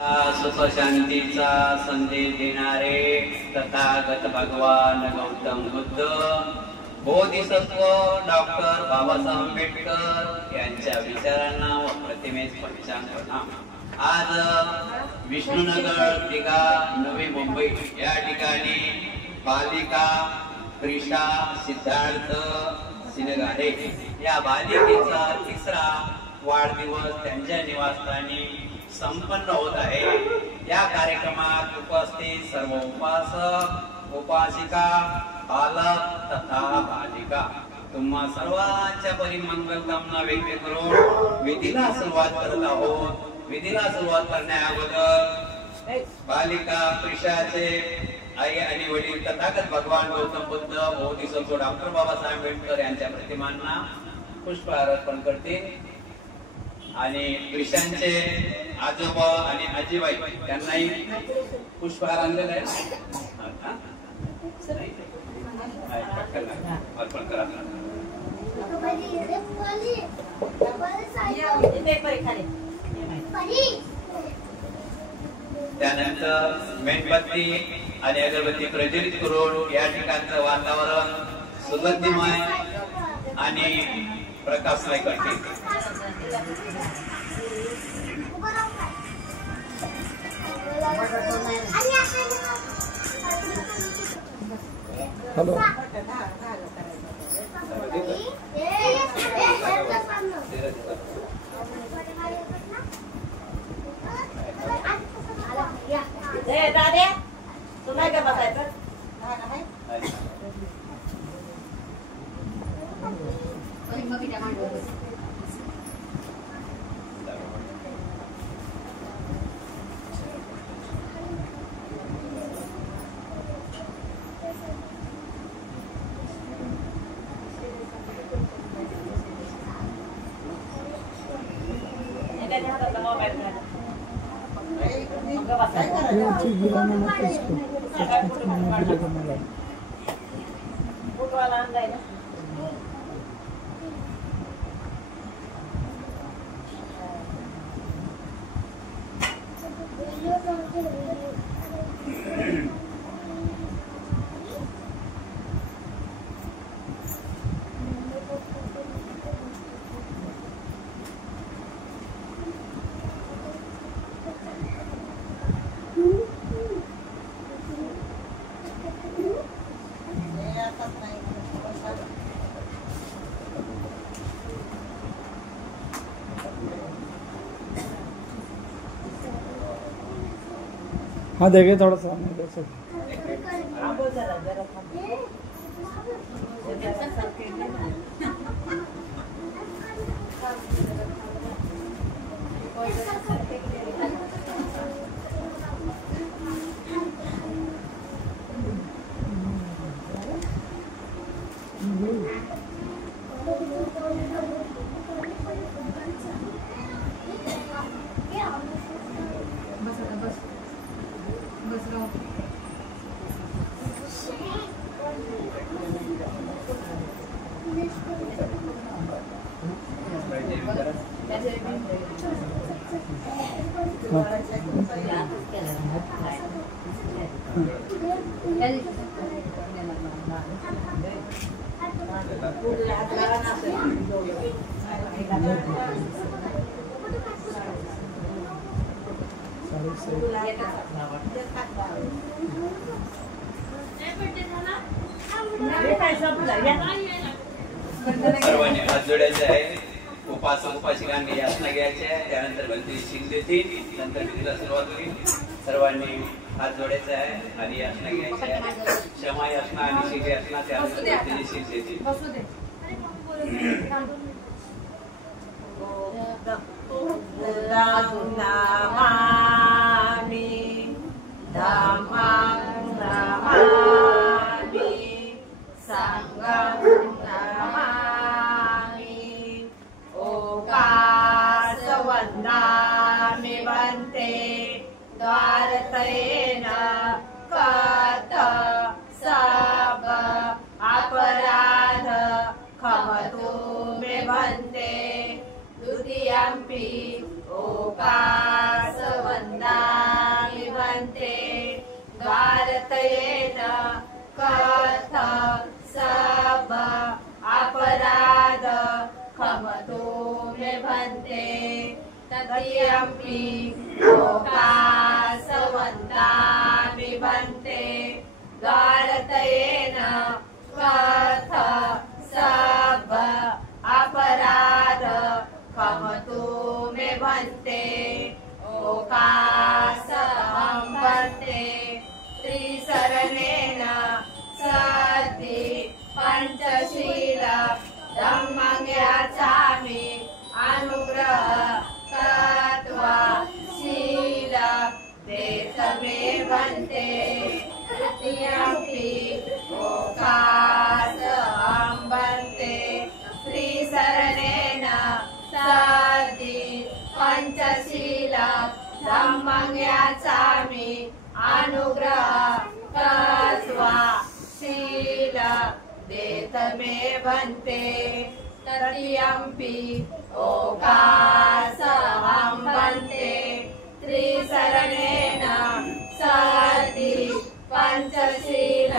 सुख शांतीचा संदेश देणारे तथागत भगवान गौतम बुद्ध बोधिसत्व डॉक्टर बाबासाहेब आंबेडकर यांच्या विचारांना व प्रतिमेस पंचांग प्रणाम। आज विष्णुनगर दिघा नवी मुंबई या ठिकाणी बालिका प्रिशा सिद्धार्थ सिनगाडे या बालिकेचा तिसरा वाढदिवस त्यांच्या निवासस्थानी संपन्न होत आहे। या कार्यक्रमात उपस्थित सर्व उपासक उपासिका पालक तथा बालिका तुम्हा सर्वांच्या परिमंगल कामना व्यक्त करून विधीला सुरुवात करत आहोत। विधीला सुरुवात करण्याअगोदर बालिका प्रिशाचे आई आणि वडील तथागत भगवान गौतम बुद्ध बोधिसत्व डॉक्टर बाबासाहेब आंबेडकर यांच्या प्रतिमांना पुष्पहार अर्पण करतील आणि प्रिशांचे आजोबा आणि आजीबाई त्यांनाही पुष्पहार आणलेला आहे अर्पण करा। त्यानंतर मेणबत्ती आणि अगरबत्ती प्रज्वलित करून या ठिकाणचं वातावरण सुगंधीमय आणि प्रकाशमय करतील। हेलो दादे तुम्हाला काय बसायचं हाँ देखिए थोड़ा सा सर्वांनी हात जोडायचे आहे। उपासक उपासिकांनी याचना घ्यायची आहे। त्यानंतर गणपती शील देतील। नंतर विधीला सुरुवात होईल। सर्वांनी हात जोडायचे आहे आणि याचना घ्यायची आहे। क्षमा याचना आणि शील याचना त्यानंतर गणपती शील देतील। द्वारतेन कथ सब अपराध खमतु मे वन्दे द्वितीयम्पि ओकासवन्दा भन्ते गारतयेन कथ सब अपराध क्षमतो मे भन्ते तदीयम्पि लोकासवन्ता विभन्ते गारतयेन कथ सब अपराध क्षमतो मे भन्ते ओकासहं भन्ते त्रिशरणेन सति पंचशील धम्मं याचामि अनुग्रह कृत्वा शील देतमे भन्ते तृतीयम्पि ओकासहं भन्ते त्रिशरणेन सति पंचशील धम्मं याचामि अनुग्रह कृत्वा शील देतमे भन्ते तृतीयम्पि ओकासहं भन्ते त्रिशरणेन सति पंचशील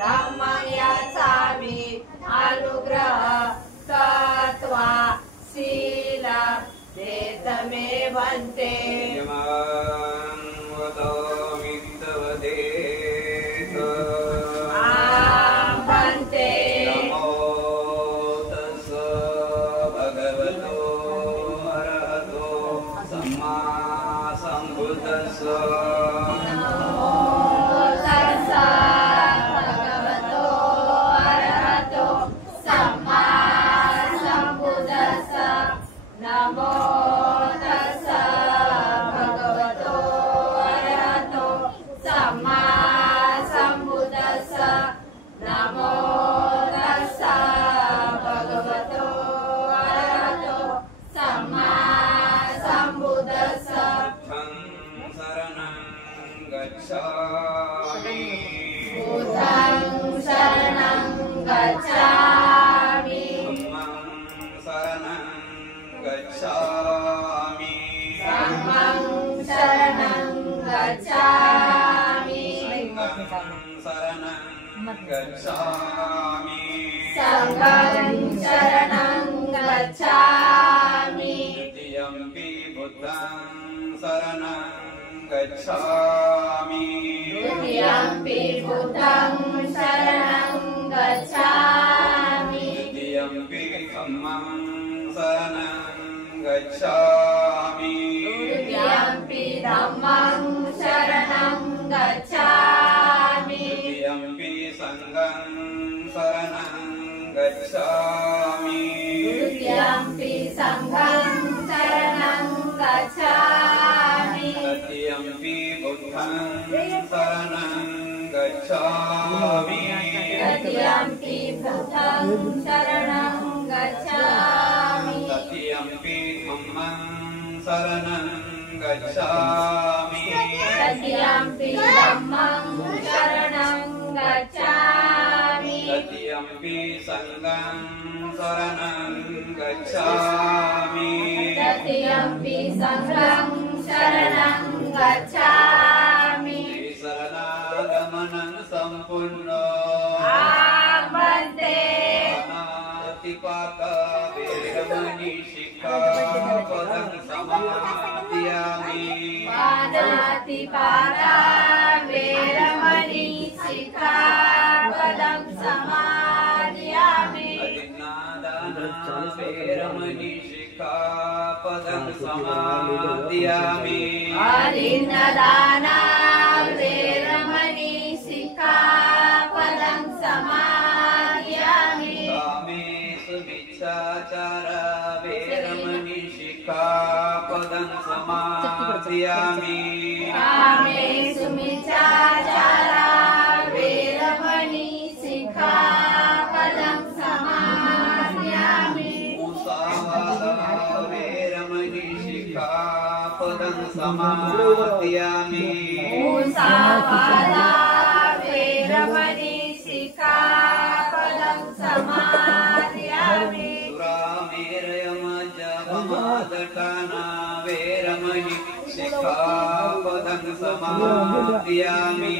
धम्मं याचामि अनुग्रह कृत्वा शील देतमे भन्ते भन्ते नमो तस्स भगवतो अरहतो सम्मा सम्बुद्धस्स नमो तस्स भगवतो अरहतो सम्मा सम्बुद्धस्स नमो तस्स भगवतो अरहतो सम्मा सम्बुद्धस्स नमो तस्स भगवतो अरहतो सम्मा सम्बुद्धस्स बुद्धं शरणं बुद्धं शरणं गच्छामि धम्मं शरणं गच्छामि संघं शरणं गच्छामि द्वितीयम्पि बुद्धं शरणं गच्छामि द्वितीयम्पि बुद्धं शरणं गच्छामि द्वितीयम्पि धम्मं शरणं गच्छामि द्वितीयम्पि धम्मं शरणं गच्छामि द्वितीयम्पि संघं शरणं गच्छामि द्वितीयम्पि संघं शरणं गच्छामि तृतीयम्पि बुद्धं शरणं गच्छामि तृतीयम्पि बुद्धं शरणं गच्छामि तृतीयम्पि धम्मं शरणं गच्छामि तृतीयम्पि धम्मं शरणं गच्छामि तृतीयम्पि संघं शरणं गच्छामि तृतीयम्पि संघं शरणं गच्छामि शरणागमनं सम्पूर्ण भन्ते अनातिपात वेरमणि शिक्षापदं समादयामि पादातिपाता वेरमणि शिखापदं समादयामि अधिनादाना वेरमणि शिक्षापदं समादयामि अधिन्नदाना वेरमणि शिखापदं समादयामि कामेषु मिच्छाचारा वेरमणि शिक्षापदं समादयामि कामेषु मिच्छाचारा वेरमणि शिखापदं समादयामि मुसावादा वेरमणि शिक्षापदं समादयामि मुसावादा वेरमणि शिखापदं समादयामि सुरामेरयमज्जपमादठाना वेरमणि शिक्षापदं बोधं समापयामि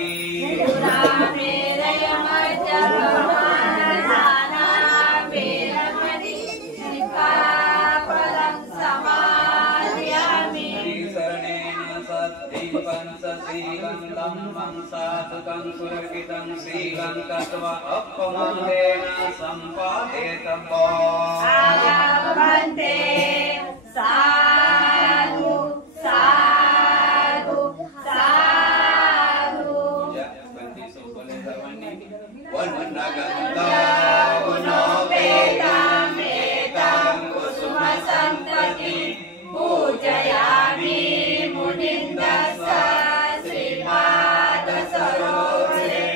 श्रीगंधं मंसातुकं सुरक्षितं श्रीगं कत्वा अपमन्देन सम्पादेतव्यम् साधु साधु साधु बंदी सोबले सर्वांनी वनगंधावनोपेतं एतं कुसुम संतति पूजयामि मुनिन्दस्स श्रीपाद सरोवरे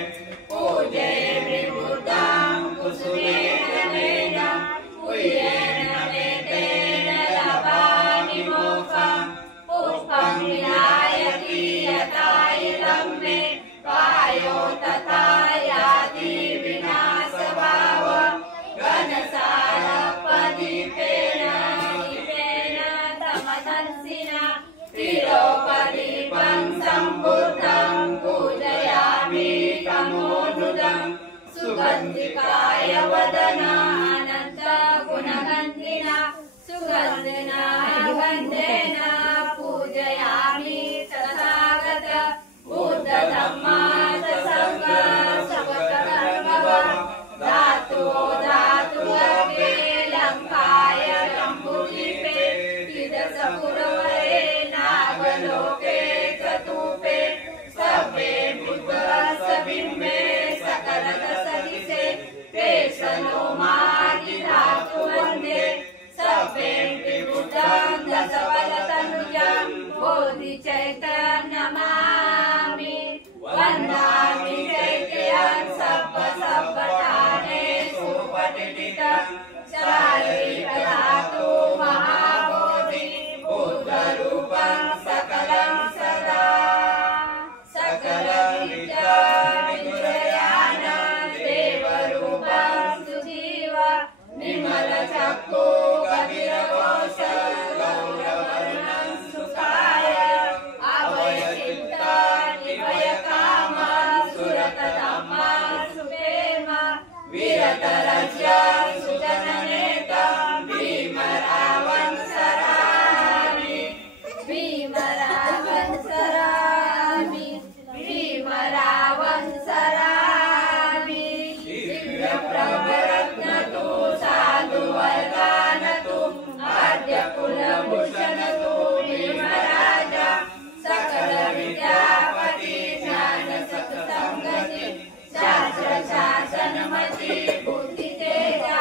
पूजे विभूतं कुसुमेन पूयेन वेदेन लभामि मोक्षं पुष्पं विनायकी यथाइलं मे कायो तथा याति विनाशभाव घनसारपदीपेन तमदंसिना त्रिलोकदीपं सम्बुद्धं पूजयामि तमोनुदं सुगन्धिकाय वदनानन्त गुणगन्धिना सुगन्धिना गन्धेन पूजयामि तथागत बुद्ध धम्माद संघ सबकधर्मवं धातु धातु लभे लङ्काय जम्बुद्वीपे तिदसपुरवरे नागलोके चतुपे सभे बुद्धसबिम्बे सकलदसदिशे ते सलोमादि धातु वन्दे सभे विबुद्धं दशवलतनुजं बोधिचैतन्यमामि वन्दामि चैत्यं सब्बठाने सुपठितं शारीरधातु महाबोधि बुद्धरूपं सकलं सदा सकलं विद्यानिगुरयानं देवरूपं सुजीव निर्मलचक्षु कविरघोष गौरवर्णं सुखाय अभयचित्ता निभयकाम सुरतधाम सुप्रेम वीरतरज्यं सुजननेतं भीमरावं सरामि भीमरावं सरामि भीमरावं सरामि दिव्यप्रभरत्नतु साधुवर्गानतु आद्यकुलभूषणतु भीमराज सकलविद्यापति ज्ञानसत्सङ्गति शास्त्रशासनमति बुद्धितेजा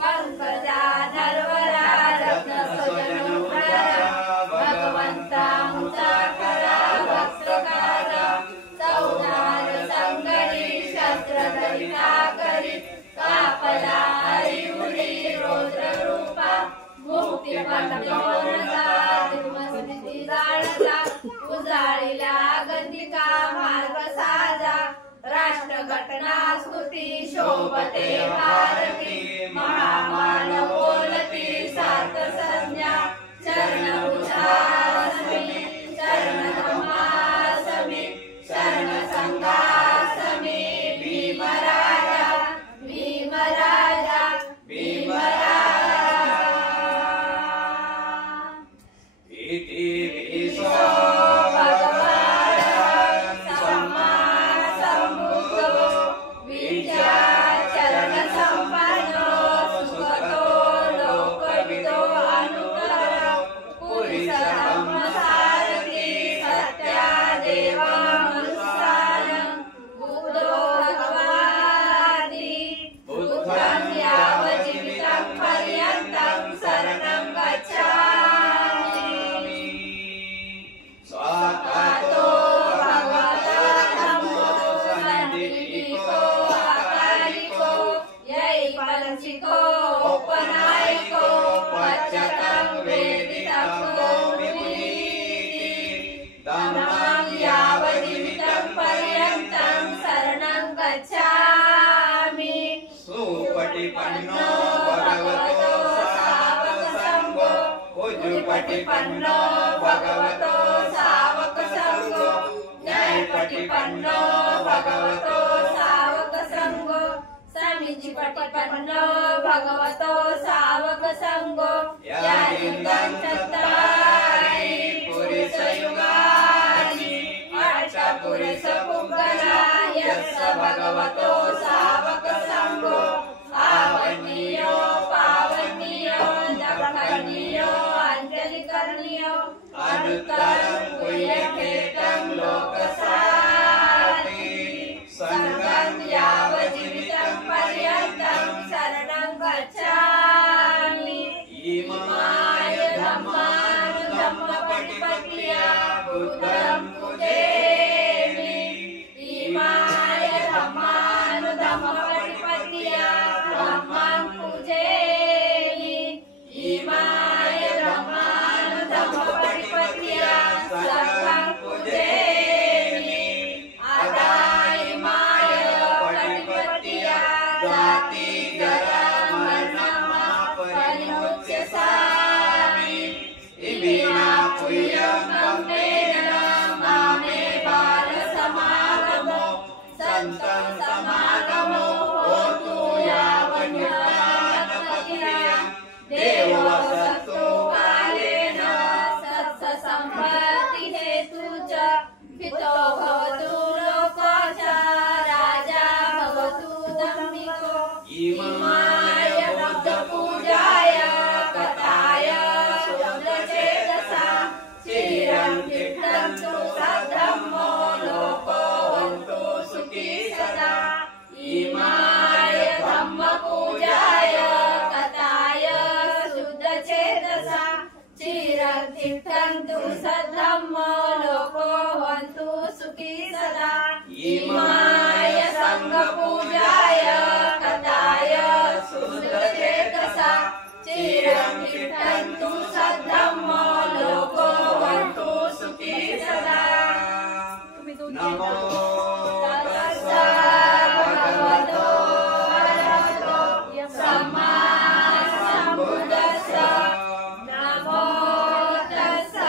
पंकजा नरवरा रत्नसुजनोहरा भगवन्ता मुचाकरा भक्तकारा सौदार संगरी शस्त्रधरिणाकरी कापला हरिउरी रौद्ररूपा मुक्तिपथोरता धर्मस्थिती जाणता उजाळीला गंधिका मार्ग साजा राष्ट्रघटना स्तुती शोभते भारती महामानवोलती सार्थ संज्ञा चरणभूषासमी चरणधम्मासमी शरणसंघासमी भीमराजा भीमराजा भीमराजा इति विश्व पन्नो भगवतो सावक संगो पटिपन्नो भगवतो सावक संगो स्वामीजी पटिपन्नो भगवतो सावक संगो या लिंगं चत्तारि पुरुष युगानि आचा पुरुष पुगला यस्य भगवतो सावक संगो आवनीयो पावनीयो दक्षिणीयो अंजलिकरणीयो अनुत्तरं पुण्यकेतं लोकसाति संगं यावज्जीवितं पर्यन्तं शरणं गच्छामि इमाय धम्मानुधम्मपटिपत्या बुद्धं पूजयामि इमाय धम्मानुधम्मपटिपत्या धम्मं पूजयामि इमाय धम्मानुधम्मपटिपत्या संघं पूजयामि अदाइमाय पटिपत्या जाति जरा मरणं परिमुच्यसामि इमिना पुयं गम्भेन मामे बालसमागमो संतं समागमो होतु यावन्निर्वाणपतिं देववसतु कालेन सत्सम्पत्ति हेतु च हितो भवतु लोको च राजा भवतु दम्भिको इमाय बुद्धपूजाय कथाय शुद्धचेतसा चिरं तिष्ठन्तु सद्धम्मो लोको हन्तु सुखी सदा इमाय धम्मपूजाय कथाय शुद्धचेतसा चिरं तिष्ठन्तु सद्धम्मो लोको हन्तु सुखी सदा इमाय संघपूजाय कथाय शुद्धचेतसा चिरं तिष्ठन्तु सद्धम्मो लोको हन्तु सुखी सदा नमो तस्सा भगवतो अरहतो सम्मा सम्बुद्धस्सा नमो तस्सा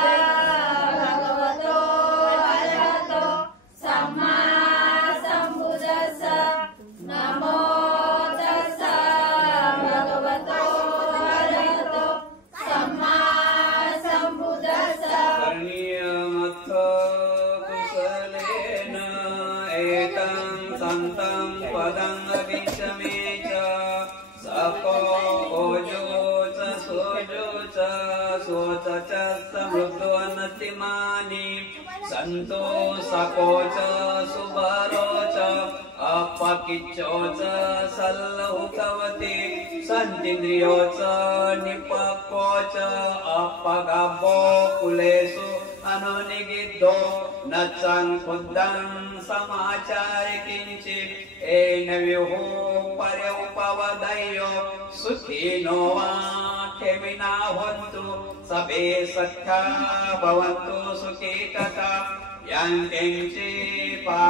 भगवतो अरहतो सम्मा सम्बुद्धस्सा नमो तस्सा भगवतो अरहतो सम्मा सम्बुद्धस्सा कर्ण्यमथ कुशलेन एतं सन्तं पदं विषमे च सको ओजो च सोजो च सोच च समृद्धोन्नतिमानि सन्तो सको च सुभरो च अपकिच्चो च सल्लहुकवति सन्तीन्द्रियो च निपक्को च अपगभो कुलेषु अनुनिगिद्धो न संखुद्धं समाचारे किञ्चित् येन विभो पर्युपवदयो सुखिनो वा खेमिना हन्तु सबे सख्या भवन्तु सुखी तथा यं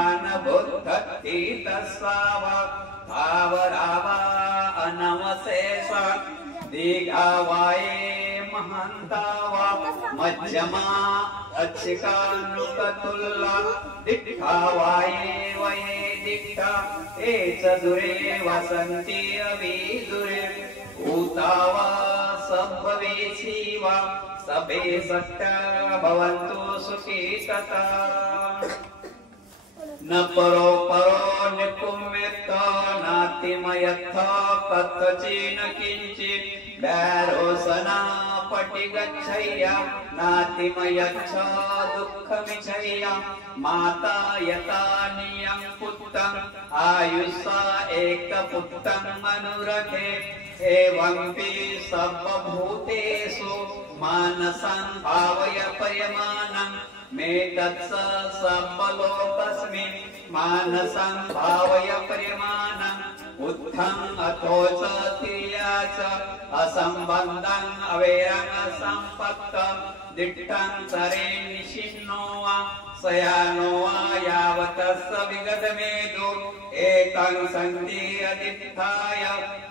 किञ्चिपानबुद्धति तस्वावा भावरावा अनवशेष दीघावाये महन्तावा मध्यमा अच्छिकानुकतुल्ला दिक्खावाये वये दिक्खा एच दुरे वसन्ति अविदुरे भूतावा सम्भवेशी वा सबे सत्या भवन्तु सुखी तथा न परो निकुम्यथ नातिमयथ कथचिन किञ्चित् बैरोसना पटिगच्छय्य नातिमयच्छ दुःखमिच्छय्य माता यथा नियं पुत्रम् आयुषा एकपुत्रम् अनुरखे एवंपि सर्वभूतेषु मानसं भावय पर्यमानं मे तत्स सर्वलोकस्मिन् मानसं भावय पर्यमानम् उत्थं अथो च तिर्या च असम्बन्धं अवैरं असम्पत्तं दिट्ठं सरे निशिन्नो वा सयानो वा यावतः स विगतमेदो एतं सन्ति अतिष्ठाय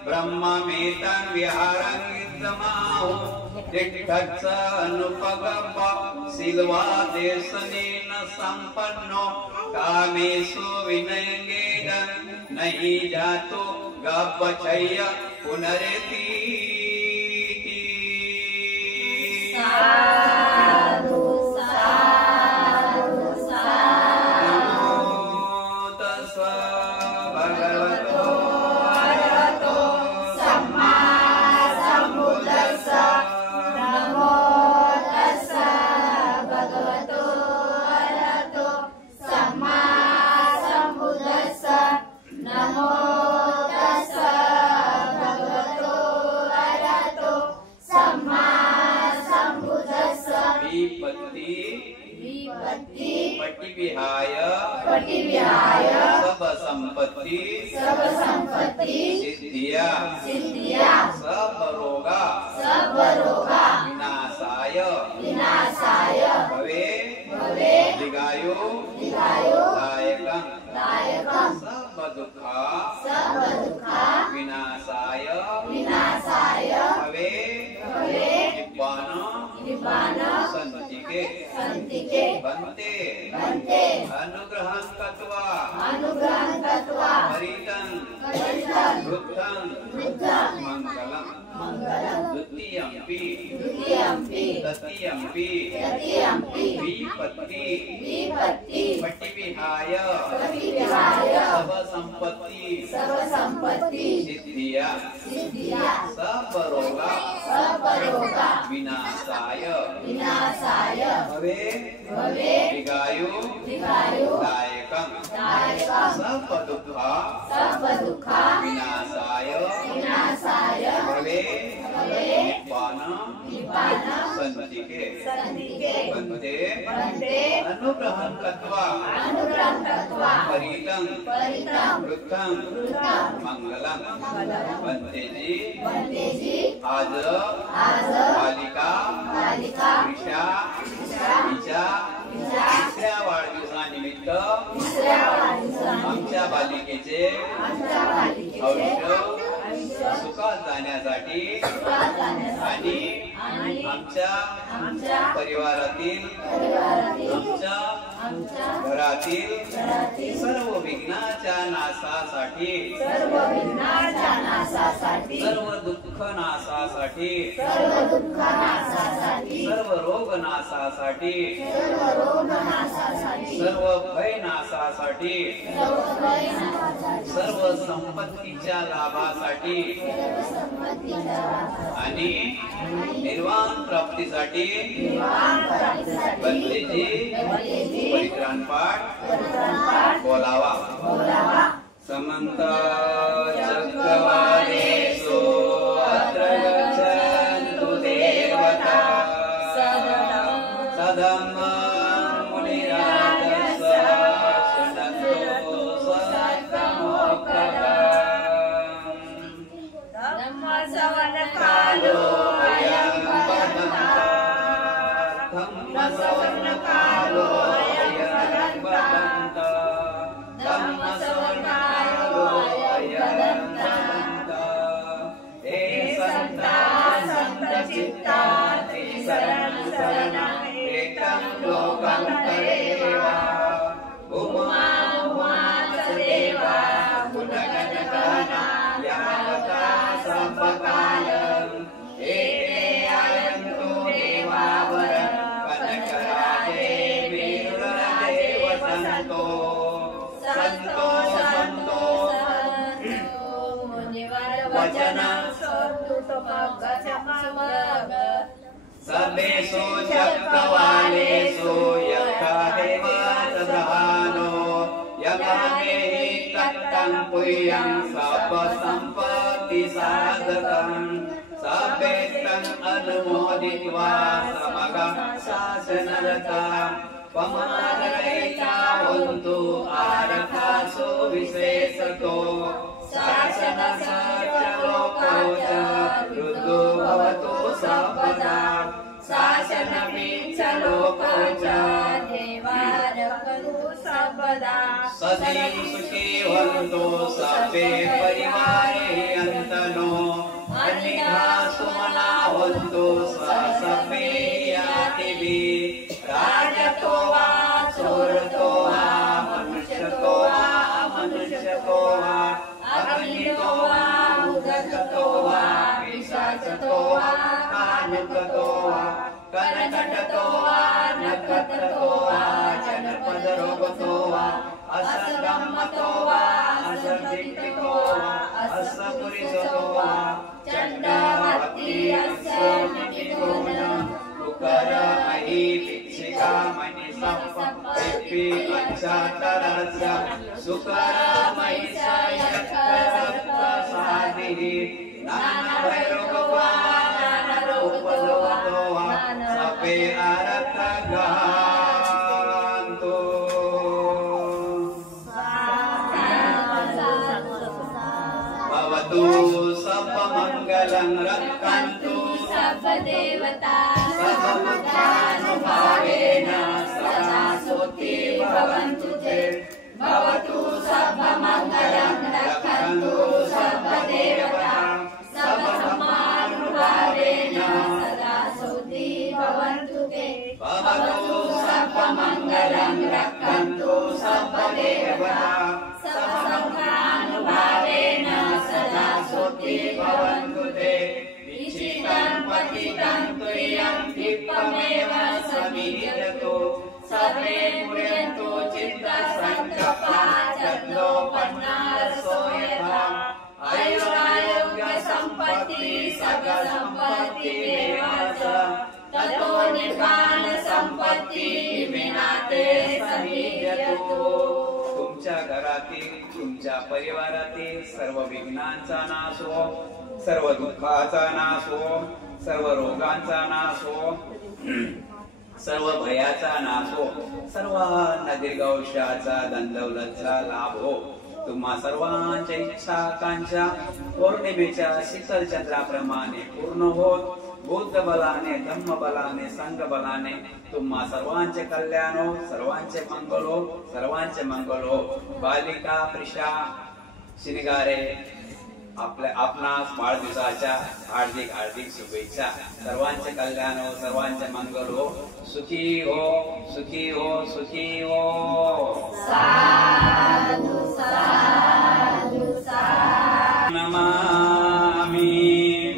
ब्रह्ममेतं विहारं विद्यमाहु तिष्ठत्स अनुपगम सिल्वा देशनेन संपन्नो कामेषु विनयेन नहि जातो गपचय पुनरेति साधु साधु साधु नमो तस्स भगवतो अरहतो सम्मा सम्बुद्धस्स नमो तस्स भगवतो अरहतो सम्मा सम्बुद्धस्स नमो तस्स भगवतो अरहतो सम्मा सम्बुद्धस्स विपत्ति विपत्ति पटिविहाय सब संपत्ति सिद्धिया सब रोगा विनाशाय भवे दीर्घायु दायकं सब दुःखा विनाशाय भवे निब्बान सन्तिके बन्ते अनुग्रहं कृत्वा परितं वृद्धं मंगलम द्वितीयंपि तृतीयंपि विपत्ति पटिविहाय सब संपत्ति सिद्धिया सब रोगा विनाशाय भवे दीर्घायु दायकं सब दुःखा विनाशाय भवे निब्बान सन्तिके बन्ते अनुग्रहं कृत्वा परितं वृद्धं मंगलम बन्ते जी आज बालिका विशा तिसऱ्या वाढदिवसानिमित्त आमच्या बालिकेचे आयुष्य सुखात जाण्यासाठी आणि आमच्या परिवारातील आमच्या घरातील सर्व विघ्नाच्या नाशासाठी सर्व दुःख नाशासाठी सर्व रोग नाशासाठी सर्व भय नाशासाठी सर्व संपत्तीच्या लाभासाठी आणि निर्वाण प्राप्तीसाठी बंदेजी परित्राण पाठ बोलावा समंत चक्रवालेषु अत्र गच्छन्तु देवता सदं मुनिराजस शृण्वन्तु धम्मसवनकालो अयं धम्मसवनकालो अयं धम्मसवनकालो अयं हे संता संतचित्ता शरणं एकं लोकं तदेवा उमा सदेवा पुनगनगना यावता संपकालं एते आयन्तु देवावर कनकराजे वीरराजे वसन्तो संतो वचन सर्वेषु चक्रवालेषु यथा देवतदहानो यममेहि तत्तं पुयं सर्वसम्पत्ति साधकं सभेतं अनुमोदित्वा समगं शासनरता पमादरयिता वन्तु आरकासु विशेषतो शासनसचलोको च रुद्धो भवतु सर्वदा शासनपि च लोको च देवारकं भवन्तु सर्वदा सदी सुखी भवन्तु सर्वे परिवारे अन्तनो अन्यथा सुमना भवन्तु सर्वे यातिभिः राजतो वा चोरतो वा मनुष्यतो वा अमनुष्यतो वा अग्नितो वा उदकतो वा पिशाचतो वा कानुकतो वा कनकटतो वा नखततो वा जनपदरोगतो वा असगम्मतो वा असदिक्तो वा असपुरिसतो वा चण्डावती अस्य नितिगोन कुकर अहि पिच्छिका मणिसप्प पिपि अच्छातरस्य सुकर महिषा यक्षरक्त साधिः नानाभैरवो वा नानारूपतो वा सपे आरक्तगान्तु भवतु सर्वमङ्गलं रक्षन्तु सर्वदेवता सर्वमुखानुभावेन सदा सुखी भवन्तु ते भवतु सर्वमङ्गलं रक्षन्तु सर्वदेवता सर्वसम्मानुभावेन सदा सुखी भवन्तु ते भवतु सर्वमङ्गलं रक्षन्तु सर्वदेवता सर्वसम्मानुभावेन सदा सुखी भवन्तु ते विचितं पतितं तुर्यं दीपमेव समीरतु सर्वे पुरन्तु चित्तसङ्कल्पा चन्द्रोपन्नासो यथा आयुरारोग्यसम्पत्ति सकलसम्पत्तिरेव च ततो निर्वाणसम्पत्ति विनाते समीरतु तुमच्या घरातील तुमच्या परिवारातील सर्व विघ्नांचा नाश हो सर्व दुःखाचा नाश हो सर्व रोगांचा नाश हो सर्व भयाचा नाश हो सर्वांना दीर्घायुष्याचा धनदौलतचा लाभ हो तुम्हा सर्वांच्या इच्छा आकांक्षा पौर्णिमेच्या शीतल चंद्राप्रमाणे पूर्ण होत बुद्ध बलाने धम्म बलाने संघ बलाने तुम्हा सर्वांचे कल्याण हो सर्वांचे मंगल हो सर्वांचे मंगल हो बालिका प्रिशा शिनगारे आपणास वाढदिवसाच्या हार्दिक हार्दिक शुभेच्छा सर्वांचे कल्याण हो सर्वांचे मंगल हो सुखी हो सुखी हो सुखी हो साधु साधु साधु नमामि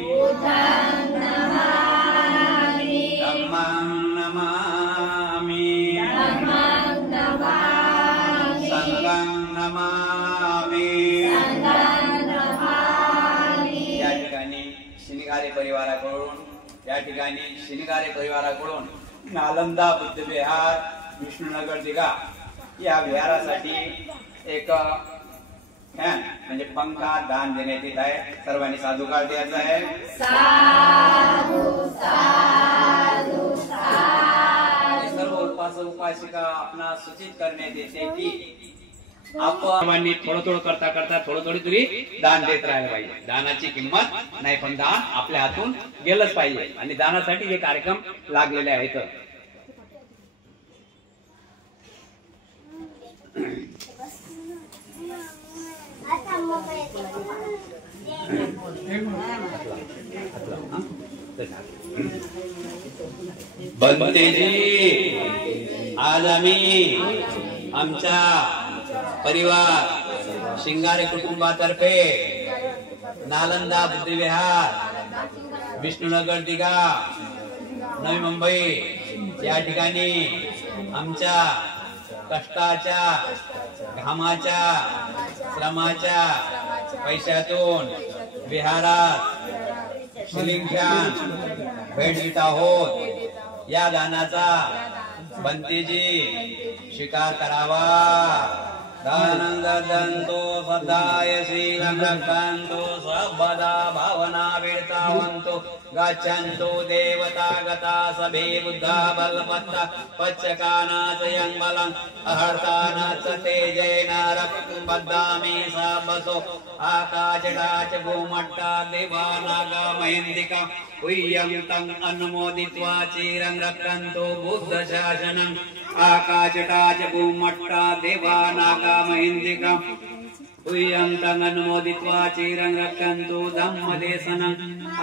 बुद्धं नमामि धम्मं नमामि धम्मं नमामि संघं नमामि या ठिकाणी शिनगारे परिवाराकडून नालंदा बुद्ध विहार विष्णुनगर दिघा या विहारासाठी एक फॅन म्हणजे पंखा दान देण्यात येत आहे सर्वांनी साधुकार द्यायचा आहे साधु साधु साधु सर्व उपासक उपासिका आपणास सूचित करण्यात येते की आपण थोडं करता थोडी तरी दान देत राहायला पाहिजे दानाची किंमत नाही पण दान आपल्या हातून गेलंच पाहिजे आणि दानासाठी हे कार्यक्रम लागलेले आहेत बंतेजी आज आम्ही आमच्या परिवार शिंगारे कुटुंबातर्फे नालंदा बुद्ध विहार विष्णुनगर दिघा नवी मुंबई या ठिकाणी आमच्या कष्टाच्या घामाच्या श्रमाच्या पैशातून विहारात शिलिंगफॅन भेट देत आहोत या दानाचा बंतेजी स्वीकार करावा दानंदंतो सदाय शीलं रक्षन्तु सर्वदा भावना वेतावन्तु गच्छन्तु देवता गता सभे बुद्धा बलवत्ता पच्चकानाचयं बलम् अहर्तानाच तेजेन रक्तबद्धामि सबसो आकाशडाच भूमट्टा देवानागा महेन्दिका उय्यं तं अनुमोदित्वा चिरं रक्षन्तु बुद्धशासनम् आकाशडाच भूमट्टा देवानागा महेन्दिका उय्यं तं अनुमोदित्वा चिरं रक्षन्तु धम्मदेशनम्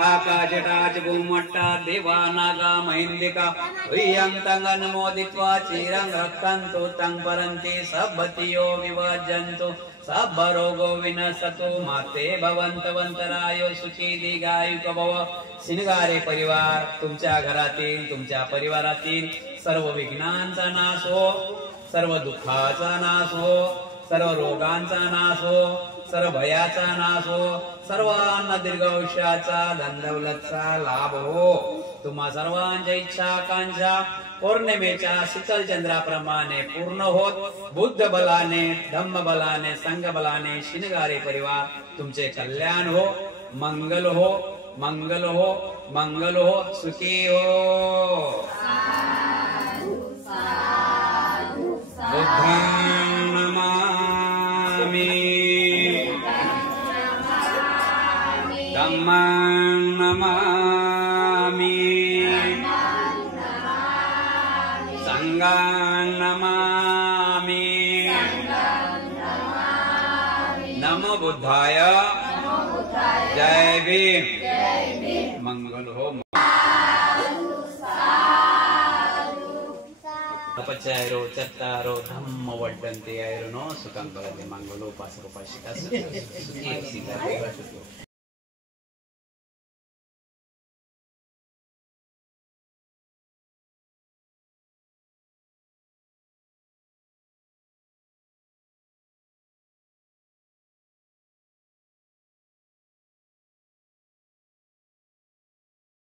आकाशडाच भूमट्टा देवानागा महेन्दिका उय्यं तं अनुमोदित्वा चिरं रक्षन्तु तं परन्ति सब्बतियो विभजन्तु सबरोगो विनशतु माते भवन्तवन्तरायो सुखी दीर्घायुक भव शिनगारे परिवार तुमच्या घरातील तुमच्या परिवारातील सर्व विघ्नांचा नाश हो सर्व दुःखाचा नाश हो सर्व रोगांचा नाश हो सर्व भयाचा नाश हो सर्वांना दीर्घ आयुष्याचा धनदौलतचा लाभ हो तुम्हा सर्वांच्या इच्छा आकांक्षा पौर्णिमेच्या शीतल चंद्राप्रमाणे पूर्ण होत बुद्ध बलाने धम्म बलाने संघ बलाने शिनगारे परिवार तुमचे कल्याण हो मंगल हो मंगल हो मंगल हो सुखी हो बुद्धं नमामि धम्मं नमामि संघं नमामि नमो बुद्धाय जय भीम मंगल हो अपचारो चत्तारो धम्म वर्धन्ते आयुर्नो सुखं भवति मंगलो उपासकोपासिका